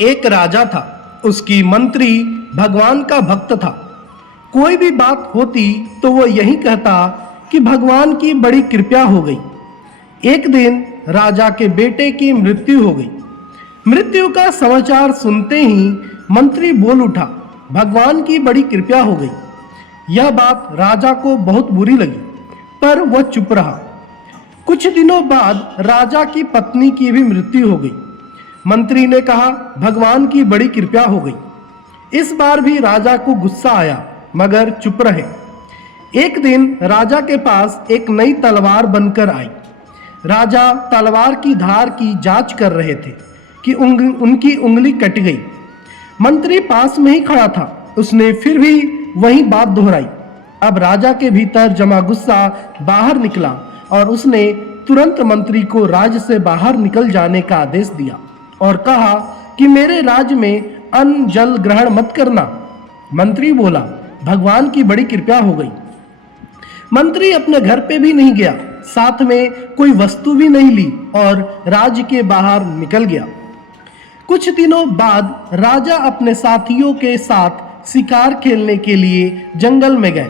एक राजा था, उसकी मंत्री भगवान का भक्त था। कोई भी बात होती तो वो यही कहता कि भगवान की बड़ी कृपा हो गई। एक दिन राजा के बेटे की मृत्यु हो गई। मृत्यु का समाचार सुनते ही मंत्री बोल उठा, भगवान की बड़ी कृपा हो गई। यह बात राजा को बहुत बुरी लगी, पर वह चुप रहा। कुछ दिनों बाद राजा की पत्नी की भी मृत्यु हो गई। मंत्री ने कहा, भगवान की बड़ी कृपा हो गई। इस बार भी राजा को गुस्सा आया, मगर चुप रहे। एक दिन राजा के पास एक नई तलवार बनकर आई। राजा तलवार की धार की जांच कर रहे थे कि उनकी उंगली कट गई। मंत्री पास में ही खड़ा था, उसने फिर भी वही बात दोहराई। अब राजा के भीतर जमा गुस्सा बाहर निकला और उसने तुरंत मंत्री को राज्य से बाहर निकल जाने का आदेश दिया और कहा कि मेरे राज्य में अन्न जल ग्रहण मत करना। मंत्री बोला, भगवान की बड़ी कृपा हो गई। मंत्री अपने घर पे भी नहीं गया, साथ में कोई वस्तु भी नहीं ली और राज्य के बाहर निकल गया। कुछ दिनों बाद राजा अपने साथियों के साथ शिकार खेलने के लिए जंगल में गए।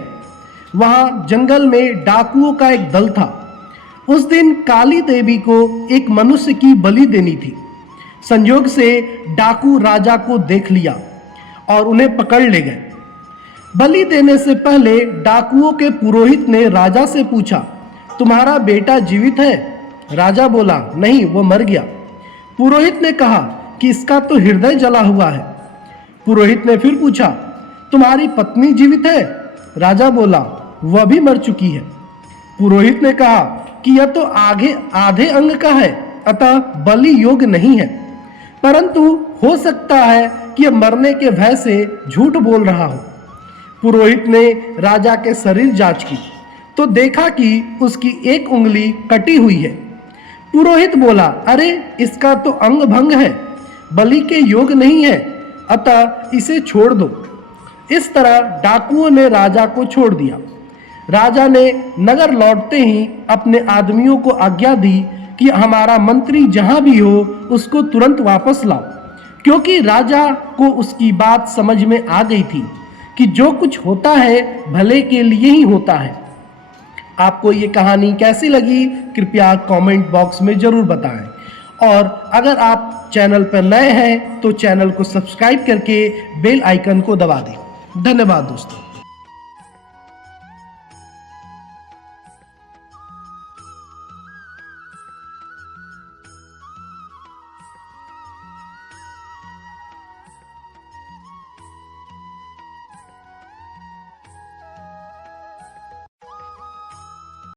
वहां जंगल में डाकुओं का एक दल था। उस दिन काली देवी को एक मनुष्य की बलि देनी थी। संयोग से डाकू राजा को देख लिया और उन्हें पकड़ ले गए। बलि देने से पहले डाकुओं के पुरोहित ने राजा से पूछा, तुम्हारा बेटा जीवित है? राजा बोला, नहीं, वो मर गया। पुरोहित ने कहा कि इसका तो हृदय जला हुआ है। पुरोहित ने फिर पूछा, तुम्हारी पत्नी जीवित है? राजा बोला, वह भी मर चुकी है। पुरोहित ने कहा कि यह तो आधे अंग का है, अतः बलि योग्य नहीं है, परंतु हो सकता है कि यह मरने के भय से झूठ बोल रहा हो। पुरोहित ने राजा के शरीर जांच की तो देखा कि उसकी एक उंगली कटी हुई है। पुरोहित बोला, अरे इसका तो अंग भंग है, बलि के योग्य नहीं है, अतः इसे छोड़ दो। इस तरह डाकुओं ने राजा को छोड़ दिया। राजा ने नगर लौटते ही अपने आदमियों को आज्ञा दी कि हमारा मंत्री जहां भी हो उसको तुरंत वापस लाओ, क्योंकि राजा को उसकी बात समझ में आ गई थी कि जो कुछ होता है भले के लिए ही होता है। आपको ये कहानी कैसी लगी कृपया कमेंट बॉक्स में जरूर बताएं और अगर आप चैनल पर नए हैं तो चैनल को सब्सक्राइब करके बेल आइकन को दबा दें। धन्यवाद दोस्तों।